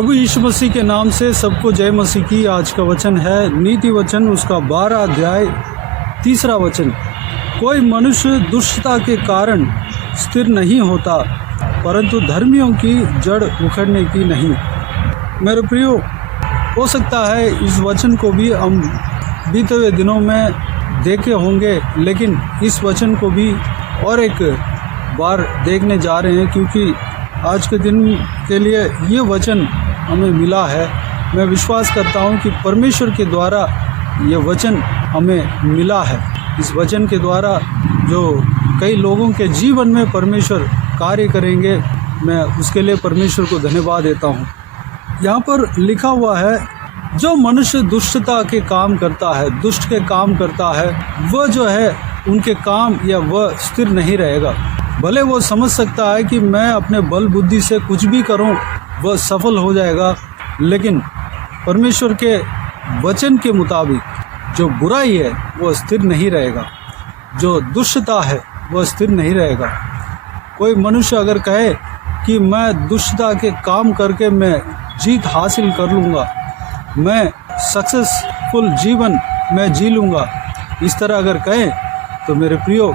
प्रभु यीशु मसीह के नाम से सबको जय मसीह की। आज का वचन है नीति वचन उसका 12 अध्याय 3 वचन। कोई मनुष्य दुष्टता के कारण स्थिर नहीं होता, परंतु धर्मियों की जड़ उखड़ने की नहीं। मेरे प्रियो, हो सकता है इस वचन को भी हम बीते हुए दिनों में देखे होंगे, लेकिन इस वचन को भी और एक बार देखने जा रहे हैं, क्योंकि आज के दिन के लिए ये वचन हमें मिला है। मैं विश्वास करता हूँ कि परमेश्वर के द्वारा ये वचन हमें मिला है। इस वचन के द्वारा जो कई लोगों के जीवन में परमेश्वर कार्य करेंगे, मैं उसके लिए परमेश्वर को धन्यवाद देता हूँ। यहाँ पर लिखा हुआ है, जो मनुष्य दुष्टता के काम करता है, दुष्ट के काम करता है, वह जो है उनके काम या वह स्थिर नहीं रहेगा। भले वो समझ सकता है कि मैं अपने बल बुद्धि से कुछ भी करूं वह सफल हो जाएगा, लेकिन परमेश्वर के वचन के मुताबिक जो बुराई है वह स्थिर नहीं रहेगा, जो दुष्टता है वह स्थिर नहीं रहेगा। कोई मनुष्य अगर कहे कि मैं दुष्टता के काम करके मैं जीत हासिल कर लूँगा, मैं सक्सेसफुल जीवन मैं जी लूँगा, इस तरह अगर कहें तो मेरे प्रियो,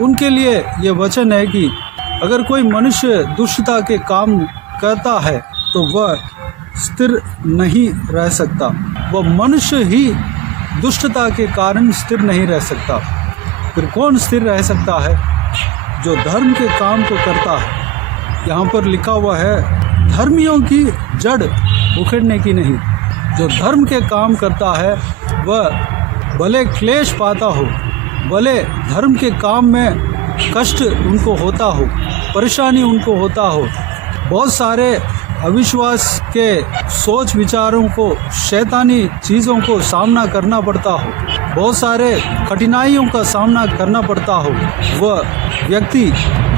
उनके लिए ये वचन है कि अगर कोई मनुष्य दुष्टता के काम करता है तो वह स्थिर नहीं रह सकता। वह मनुष्य ही दुष्टता के कारण स्थिर नहीं रह सकता। फिर कौन स्थिर रह सकता है? जो धर्म के काम को करता है। यहाँ पर लिखा हुआ है, धर्मियों की जड़ उखड़ने की नहीं। जो धर्म के काम करता है वह भले क्लेश पाता हो, भले धर्म के काम में कष्ट उनको होता हो, परेशानी उनको होता हो, बहुत सारे अविश्वास के सोच विचारों को, शैतानी चीज़ों को सामना करना पड़ता हो, बहुत सारे कठिनाइयों का सामना करना पड़ता हो, वह व्यक्ति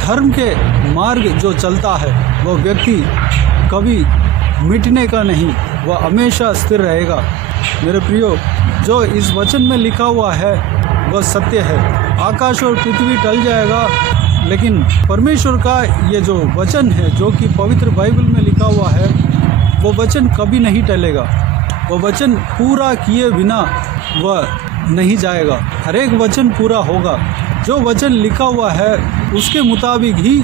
धर्म के मार्ग जो चलता है वह व्यक्ति कभी मिटने का नहीं, वह हमेशा स्थिर रहेगा। मेरे प्रियो, जो इस वचन में लिखा हुआ है वह सत्य है। आकाश और पृथ्वी टल जाएगा, लेकिन परमेश्वर का ये जो वचन है, जो कि पवित्र बाइबल में लिखा हुआ है, वो वचन कभी नहीं टलेगा। वो वचन पूरा किए बिना वह नहीं जाएगा। हर एक वचन पूरा होगा। जो वचन लिखा हुआ है उसके मुताबिक ही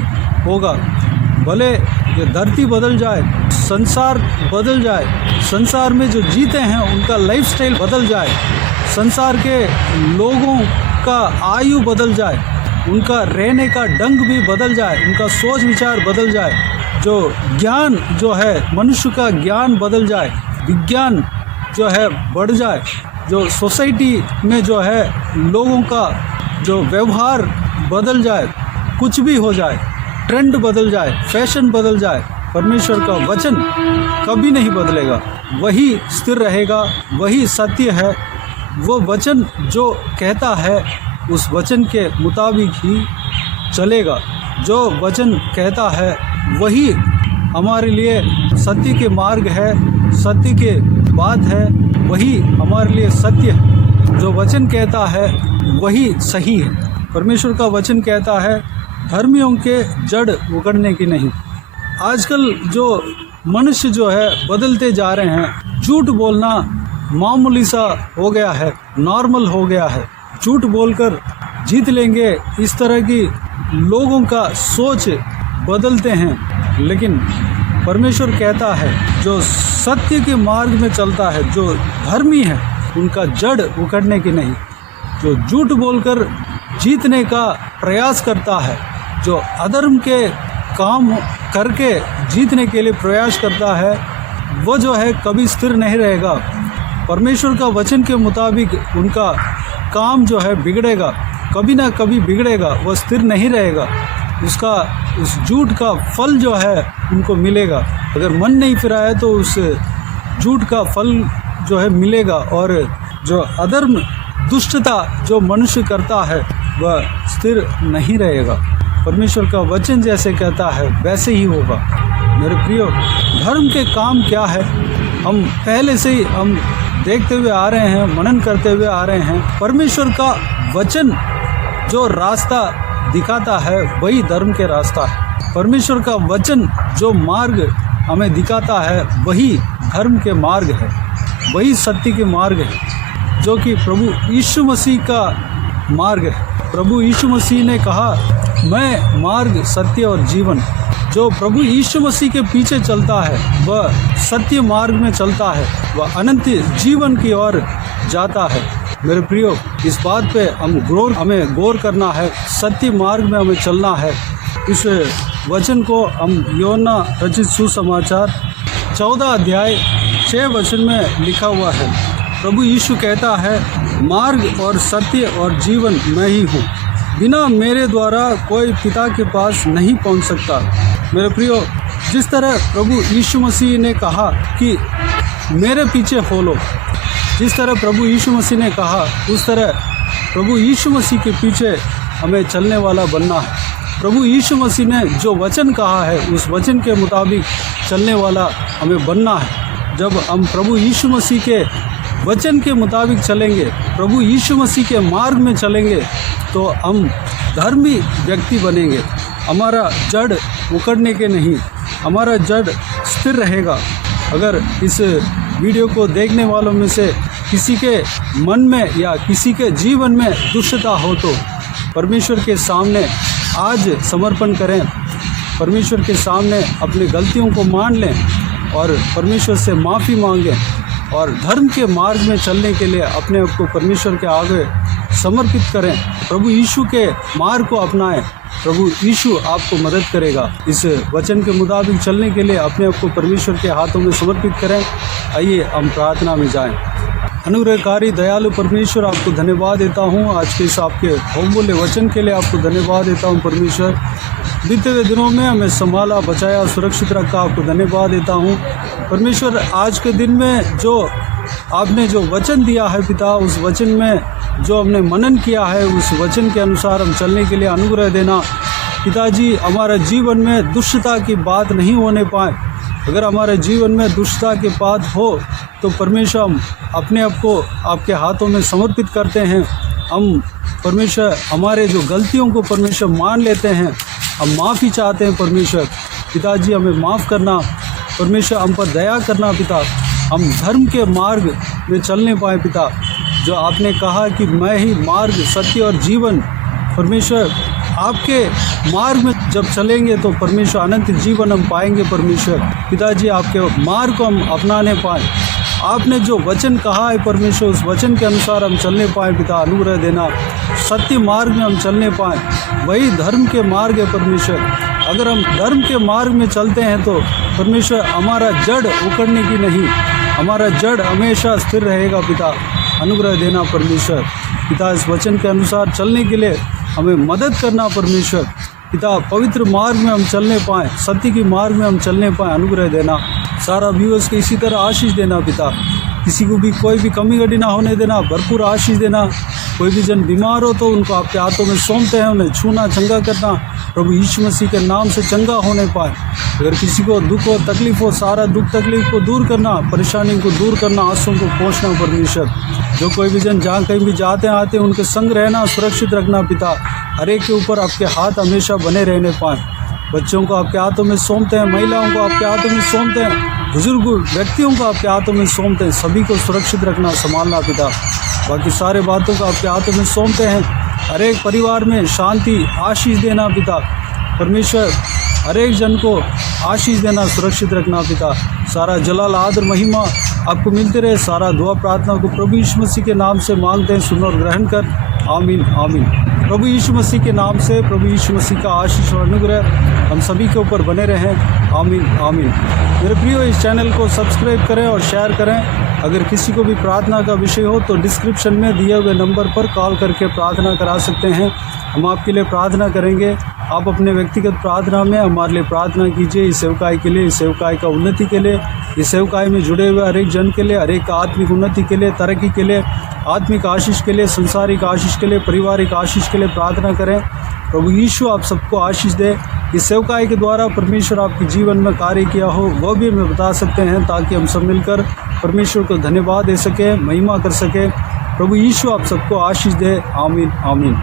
होगा। भले ये धरती बदल जाए, संसार बदल जाए, संसार में जो जीते हैं उनका लाइफस्टाइल बदल जाए, संसार के लोगों का आयु बदल जाए, उनका रहने का ढंग भी बदल जाए, उनका सोच विचार बदल जाए, जो ज्ञान जो है मनुष्य का ज्ञान बदल जाए, विज्ञान जो है बढ़ जाए, जो सोसाइटी में जो है लोगों का जो व्यवहार बदल जाए, कुछ भी हो जाए, ट्रेंड बदल जाए, फैशन बदल जाए, परमेश्वर का वचन कभी नहीं बदलेगा। वही स्थिर रहेगा, वही सत्य है। वो वचन जो कहता है उस वचन के मुताबिक ही चलेगा। जो वचन कहता है वही हमारे लिए सत्य के मार्ग है, सत्य के बात है, वही हमारे लिए सत्य है। जो वचन कहता है वही सही है। परमेश्वर का वचन कहता है, धर्मियों के जड़ उखड़ने की नहीं। आजकल जो मनुष्य जो है बदलते जा रहे हैं। झूठ बोलना मामूली सा हो गया है, नॉर्मल हो गया है। झूठ बोलकर जीत लेंगे, इस तरह की लोगों का सोच बदलते हैं। लेकिन परमेश्वर कहता है, जो सत्य के मार्ग में चलता है, जो धर्मी है, उनका जड़ उखड़ने की नहीं। जो झूठ बोलकर जीतने का प्रयास करता है, जो अधर्म के काम करके जीतने के लिए प्रयास करता है, वो जो है कभी स्थिर नहीं रहेगा। परमेश्वर का वचन के मुताबिक उनका काम जो है बिगड़ेगा, कभी ना कभी बिगड़ेगा, वह स्थिर नहीं रहेगा। उसका उस झूठ का फल जो है उनको मिलेगा। अगर मन नहीं फिरा है तो उस झूठ का फल जो है मिलेगा। और जो अधर्म दुष्टता जो मनुष्य करता है वह स्थिर नहीं रहेगा। परमेश्वर का वचन जैसे कहता है वैसे ही होगा। मेरे प्रियो, धर्म के काम क्या है? हम पहले से ही हम देखते हुए आ रहे हैं, मनन करते हुए आ रहे हैं। परमेश्वर का वचन जो रास्ता दिखाता है वही धर्म के रास्ता है। परमेश्वर का वचन जो मार्ग हमें दिखाता है वही धर्म के मार्ग है, वही सत्य के मार्ग है, जो कि प्रभु यीशु मसीह का मार्ग है। प्रभु यीशु मसीह ने कहा, मैं मार्ग, सत्य और जीवन। जो प्रभु यीशु मसीह के पीछे चलता है वह सत्य मार्ग में चलता है, वह अनंत जीवन की ओर जाता है। मेरे प्रियो, इस बात पे हमें गौर करना है, सत्य मार्ग में हमें चलना है। इस वचन को हम यूहन्ना रचित सुसमाचार 14 अध्याय 6 वचन में लिखा हुआ है। प्रभु यीशु कहता है, मार्ग और सत्य और जीवन मैं ही हूँ, बिना मेरे द्वारा कोई पिता के पास नहीं पहुँच सकता। मेरे प्रियो, जिस तरह प्रभु यीशु मसीह ने कहा कि मेरे पीछे फॉलो, जिस तरह प्रभु यीशु मसीह ने कहा, उस तरह प्रभु यीशु मसीह के पीछे हमें चलने वाला बनना है। प्रभु यीशु मसीह ने जो वचन कहा है उस वचन के मुताबिक चलने वाला हमें बनना है। जब हम प्रभु यीशु मसीह के वचन के मुताबिक चलेंगे, प्रभु यीशु मसीह के मार्ग में चलेंगे, तो हम धर्मी व्यक्ति बनेंगे। हमारा जड़ उखड़ने के नहीं, हमारा जड़ स्थिर रहेगा। अगर इस वीडियो को देखने वालों में से किसी के मन में या किसी के जीवन में दुष्टता हो तो परमेश्वर के सामने आज समर्पण करें, परमेश्वर के सामने अपनी गलतियों को मान लें और परमेश्वर से माफ़ी मांगें और धर्म के मार्ग में चलने के लिए अपने आप को परमेश्वर के आगे समर्पित करें। प्रभु यीशु के मार्ग को अपनाएं, प्रभु यीशु आपको मदद करेगा। इस वचन के मुताबिक चलने के लिए अपने आप को परमेश्वर के हाथों में समर्पित करें। आइए हम प्रार्थना में जाएं। अनुग्रहकारी दयालु परमेश्वर, आपको धन्यवाद देता हूँ आज के इस आपके बहुमूल्य वचन के लिए। आपको धन्यवाद देता हूँ परमेश्वर, बीते हुए दिनों में हमें संभाला, बचाया, सुरक्षित रखा। आपको धन्यवाद देता हूँ परमेश्वर। आज के दिन में जो आपने जो वचन दिया है पिता, उस वचन में जो हमने मनन किया है, उस वचन के अनुसार हम चलने के लिए अनुग्रह देना पिताजी। हमारे जीवन में दुष्टता की बात नहीं होने पाए। अगर हमारे जीवन में दुष्टता की बात हो तो परमेश्वर हम अपने आप को आपके हाथों में समर्पित करते हैं। हम परमेश्वर हमारे जो गलतियों को परमेश्वर मान लेते हैं, हम माफ़ी चाहते हैं परमेश्वर। पिताजी हमें माफ़ करना परमेश्वर, हम पर दया करना पिता। हम धर्म के मार्ग में चलने पाए पिता, जो आपने कहा कि मैं ही मार्ग, सत्य और जीवन। परमेश्वर आपके मार्ग में जब चलेंगे तो परमेश्वर अनंत जीवन हम पाएंगे परमेश्वर। पिताजी आपके मार्ग को हम अपनाने पाएँ, आपने जो वचन कहा है परमेश्वर, उस वचन के अनुसार हम चलने पाएँ पिता। अनुग्रह देना, सत्य मार्ग में हम चलने पाएँ, वही धर्म के मार्ग है परमेश्वर। अगर हम धर्म के मार्ग में चलते हैं तो परमेश्वर हमारा जड़ उखड़ने की नहीं, हमारा जड़ हमेशा स्थिर रहेगा पिता। अनुग्रह देना परमेश्वर पिता। इस वचन के अनुसार चलने के लिए हमें मदद करना परमेश्वर पिता। पवित्र मार्ग में हम चलने पाएँ, सत्य की मार्ग में हम चलने पाएँ। अनुग्रह देना। सारा व्यूअर्स को इसी तरह आशीष देना पिता। किसी को भी कोई भी कमी गड़ी ना होने देना, भरपूर आशीष देना। कोई भी जन बीमार हो तो उनको आपके हाथों में सौंपते हैं, उन्हें छूना, चंगा करना प्रभु यीशु मसीह के नाम से चंगा होने पाए। अगर किसी को दुख हो, तकलीफ हो, सारा दुख तकलीफ को दूर करना, परेशानी को दूर करना, आंसुओं को पहुँचना परमेश्वर। जो कोई भी जन जहाँ कहीं भी जाते आते उनके संग रहना, सुरक्षित रखना पिता। हर एक के ऊपर आपके हाथ हमेशा बने रहने पाएँ। बच्चों को आपके हाथों में सौंपते हैं, महिलाओं को आपके हाथों में सौंपते हैं, बुजुर्ग व्यक्तियों को आपके हाथों में सौंपते हैं। सभी को सुरक्षित रखना, संभालना पिता। बाकी सारे बातों को आपके हाथों में सौंपते हैं। हर एक परिवार में शांति, आशीष देना पिता परमेश्वर। हर एक जन को आशीष देना, सुरक्षित रखना पिता। सारा जलाल, आदर, महिमा आपको मिलते रहे। सारा दुआ प्रार्थना को प्रभु यीशु मसीह के नाम से मांगते हैं, सुन और ग्रहण कर। आमीन आमीन। प्रभु यीशु मसीह के नाम से प्रभु यीशु मसीह का आशीष और अनुग्रह हम सभी के ऊपर बने रहें। आमीन आमीन। मेरे प्रियो, इस चैनल को सब्सक्राइब करें और शेयर करें। अगर किसी को भी प्रार्थना का विषय हो तो डिस्क्रिप्शन में दिए हुए नंबर पर कॉल करके प्रार्थना करा सकते हैं। हम आपके लिए प्रार्थना करेंगे। आप अपने व्यक्तिगत प्रार्थना में हमारे लिए प्रार्थना कीजिए। इस सेवकाई के लिए, इस सेवकाई का उन्नति के लिए, इस सेवकाई में जुड़े हुए हर एक जन के लिए, हर एक आत्मिक उन्नति के लिए, तरक्की के लिए, आत्मिक आशीष के लिए, संसारिक आशीष के लिए, पारिवारिक आशीष के लिए प्रार्थना करें। प्रभु यीशु आप सबको आशीष दे। इस सेवकाई के द्वारा परमेश्वर आपके जीवन में कार्य किया हो वो भी हमें बता सकते हैं, ताकि हम सब मिलकर परमेश्वर को धन्यवाद दे सकें, महिमा कर सकें। प्रभु यीशु आप सबको आशीष दे। आमीन आमीन।